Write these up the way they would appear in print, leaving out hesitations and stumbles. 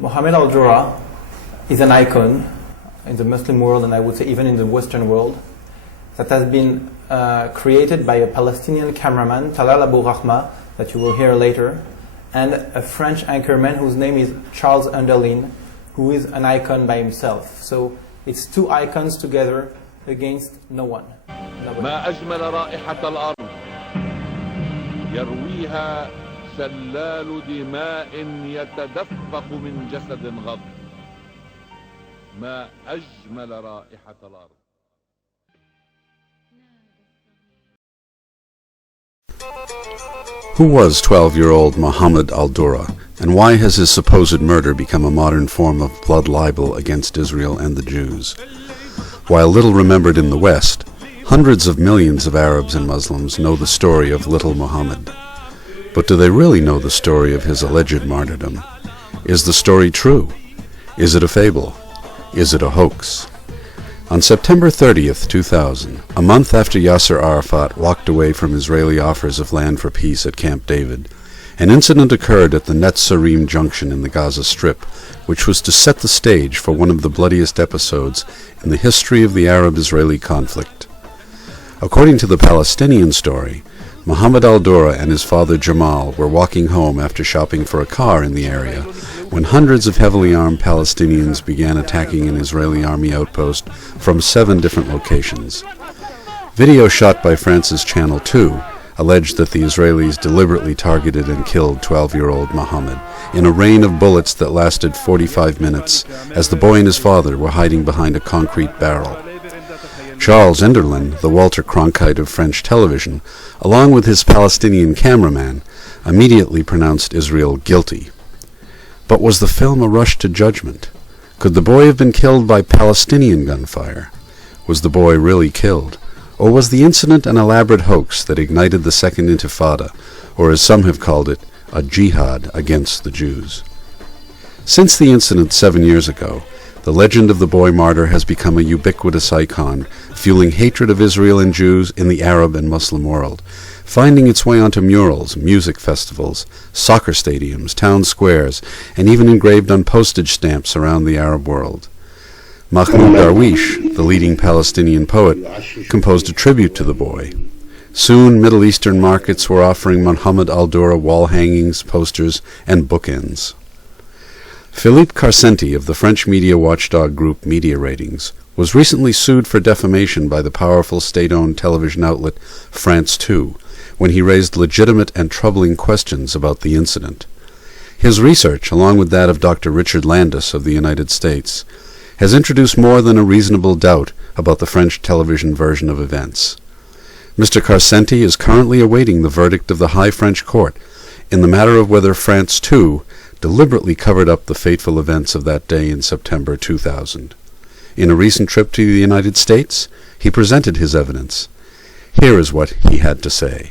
Mohammed al-Durrah is an icon in the Muslim world, and I would say even in the Western world, that has been created by a Palestinian cameraman, Talal Abu Rahma, that you will hear later, and a French anchorman whose name is Charles Underlin, who is an icon by himself. So it's two icons together against no one. ما أجمل رائحة الأرض يرويها سلال دماء يتدفق من جسد غض. ما أجمل رائحة الأرض. Who was 12-year-old Mohammed al-Durrah, and why has his supposed murder become a modern form of blood libel against Israel and the Jews? While little remembered in the West, hundreds of millions of Arabs and Muslims know the story of little Mohammed. But do they really know the story of his alleged martyrdom? Is the story true? Is it a fable? Is it a hoax? On September 30th, 2000, a month after Yasser Arafat walked away from Israeli offers of land for peace at Camp David, an incident occurred at the Netzarim junction in the Gaza Strip, which was to set the stage for one of the bloodiest episodes in the history of the Arab-Israeli conflict. According to the Palestinian story, Mohammed al-Durrah and his father Jamal were walking home after shopping for a car in the area when hundreds of heavily armed Palestinians began attacking an Israeli army outpost from 7 different locations. Video shot by France's Channel 2 alleged that the Israelis deliberately targeted and killed 12-year-old Mohammed in a rain of bullets that lasted 45 minutes as the boy and his father were hiding behind a concrete barrel. Charles Enderlin, the Walter Cronkite of French television, along with his Palestinian cameraman, immediately pronounced Israel guilty. But was the film a rush to judgment? Could the boy have been killed by Palestinian gunfire? Was the boy really killed? Or was the incident an elaborate hoax that ignited the Second Intifada, or as some have called it, a jihad against the Jews? Since the incident 7 years ago, the legend of the boy martyr has become a ubiquitous icon, fueling hatred of Israel and Jews in the Arab and Muslim world, finding its way onto murals, music festivals, soccer stadiums, town squares, and even engraved on postage stamps around the Arab world. Mahmoud Darwish, the leading Palestinian poet, composed a tribute to the boy. Soon, Middle Eastern markets were offering Mohammed al-Durrah wall hangings, posters, and bookends. Philippe Karsenty of the French media watchdog group Media Ratings was recently sued for defamation by the powerful state-owned television outlet France 2 when he raised legitimate and troubling questions about the incident. His research, along with that of Dr. Richard Landis of the United States, has introduced more than a reasonable doubt about the French television version of events. Mr. Karsenty is currently awaiting the verdict of the High French Court in the matter of whether France 2 deliberately covered up the fateful events of that day in September 2000. In a recent trip to the United States, he presented his evidence. Here is what he had to say.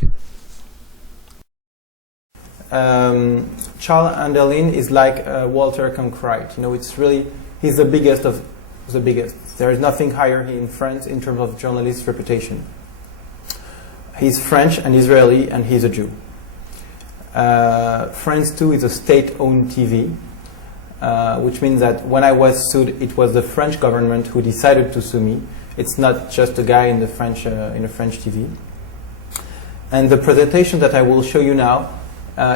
Charles Underlin is like Walter Cronkite. You know, it's really, he's the biggest of the biggest. There is nothing higher in France in terms of journalist reputation. He's French and Israeli, and he's a Jew. France 2 is a state-owned TV, which means that when I was sued, it was the French government who decided to sue me. It's not just a guy in the French in a French TV. And the presentation that I will show you now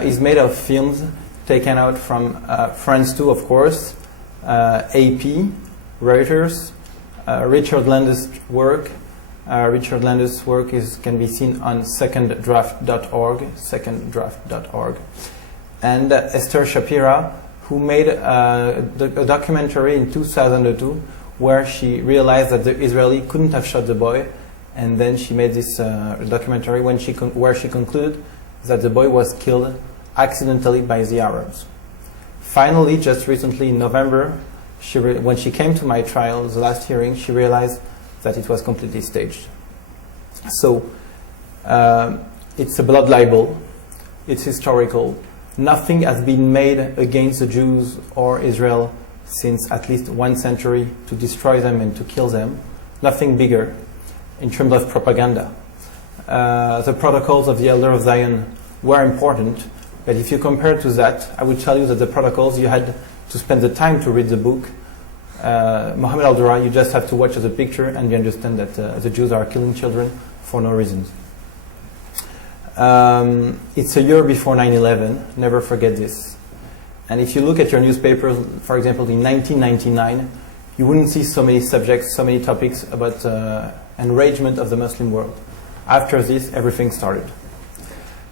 is made of films taken out from France 2, of course, AP, Reuters, Richard Landis' work. Richard Landis' work can be seen on seconddraft.org, and Esther Shapira, who made a documentary in 2002 where she realized that the Israeli couldn't have shot the boy, and then she made this documentary where she concluded that the boy was killed accidentally by the Arabs. Finally, just recently in November, when she came to my trial, the last hearing, she realized that it was completely staged. So it's a blood libel, it's historical. Nothing has been made against the Jews or Israel since at least 1 century to destroy them and to kill them. Nothing bigger in terms of propaganda. The protocols of the Elder of Zion were important, but if you compare to that, I would tell you that the protocols, you had to spend the time to read the book, Mohammed al-Durrah, you just have to watch the picture and you understand that the Jews are killing children for no reason. It's a year before 9/11, never forget this. And if you look at your newspapers, for example, in 1999, you wouldn't see so many subjects, so many topics about enragement of the Muslim world. After this, everything started.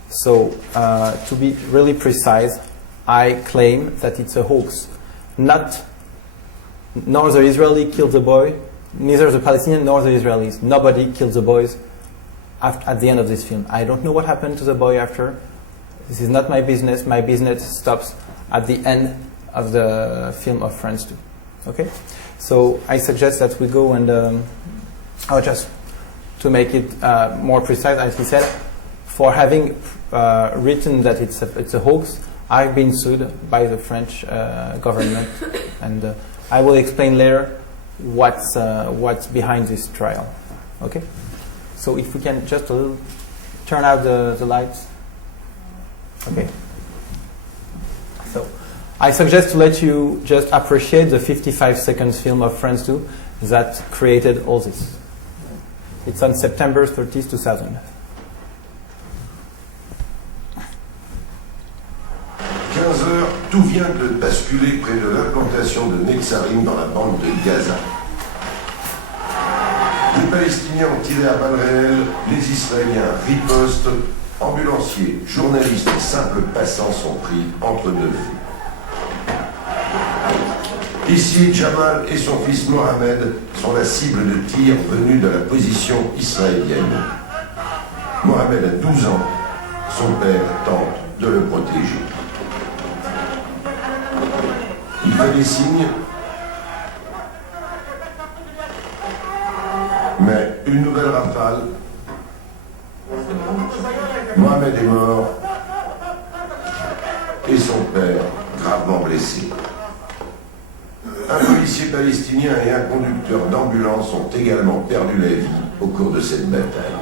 So, to be really precise, I claim that it's a hoax. Nor the Israeli killed the boy, neither the Palestinian nor the Israelis. Nobody killed the boys at the end of this film. I don't know what happened to the boy after. This is not my business. My business stops at the end of the film of Friends 2. Okay? So I suggest that we go and just to make it more precise, as he said, for having written that it's a hoax, I've been sued by the French government, and I will explain later what's behind this trial. Okay? So if we can just a little turn out the lights. Okay. So I suggest to let you just appreciate the 55 seconds film of Friends 2 that created all this. It's on September 30th, 2000. 15 heures, tout vient de basculer près de l'implantation de Netzarim dans la bande de Gaza. Les Palestiniens ont tiré à balles réelles, les Israéliens ripostent, ambulanciers, journalistes et simples passants sont pris entre deux feux. Ici, Jamal et son fils Mohamed sont la cible de tirs venus de la position israélienne. Mohamed a 12 ans, son père tente de le protéger. Il fait des signes, mais une nouvelle rafale. Mohamed est mort et son père gravement blessé. Un policier palestinien et un conducteur d'ambulance ont également perdu la vie au cours de cette bataille.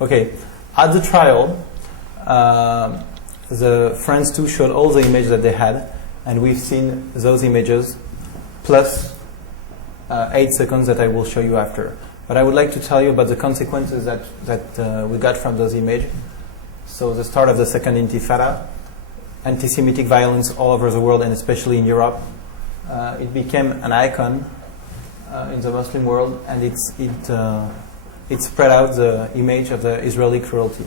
Okay, at the trial, the Friends 2 showed all the images that they had, and we've seen those images plus 8 seconds that I will show you after. But I would like to tell you about the consequences that we got from those images. So the start of the Second Intifada, anti-Semitic violence all over the world and especially in Europe. It became an icon in the Muslim world, and it spread out the image of the Israeli cruelty.